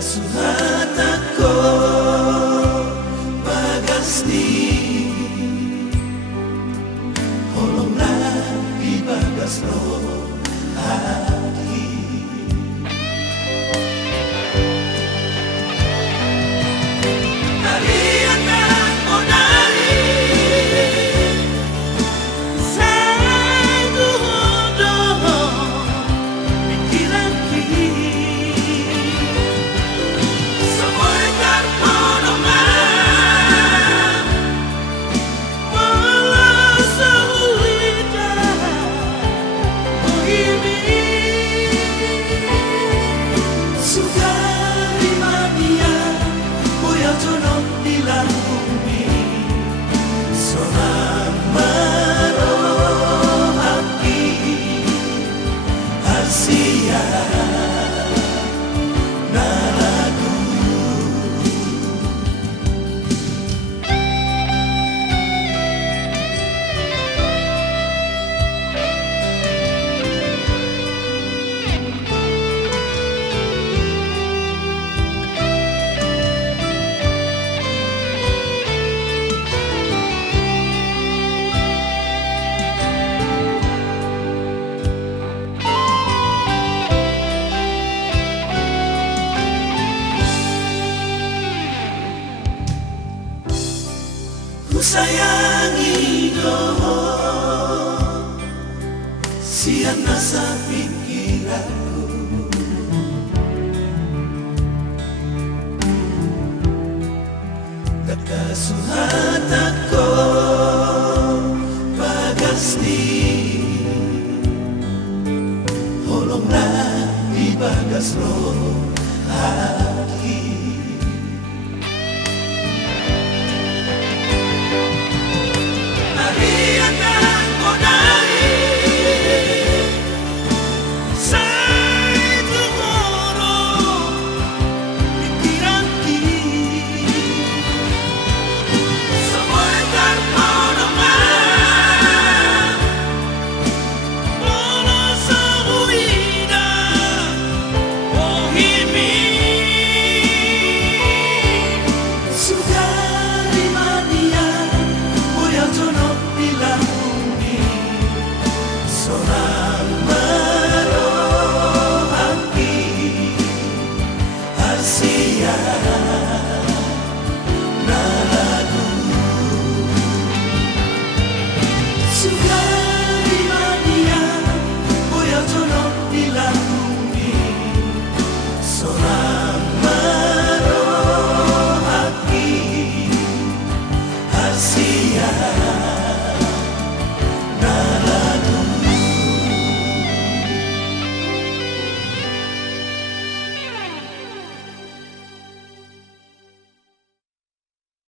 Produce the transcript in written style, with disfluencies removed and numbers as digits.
Nagkasuhat ako bagasti holong na ibagas no hati. Nariyan na o nari sa duhodo pikiran ki sa boykan mo naman wala sa ulitan pag-ibig sugari mania boya tunong nilang bumi soang marohaki hasia na lagu. Ku sayangi doon siya nasa pikiranku. Nagkasuhat ako bagasti holong na ibagas ro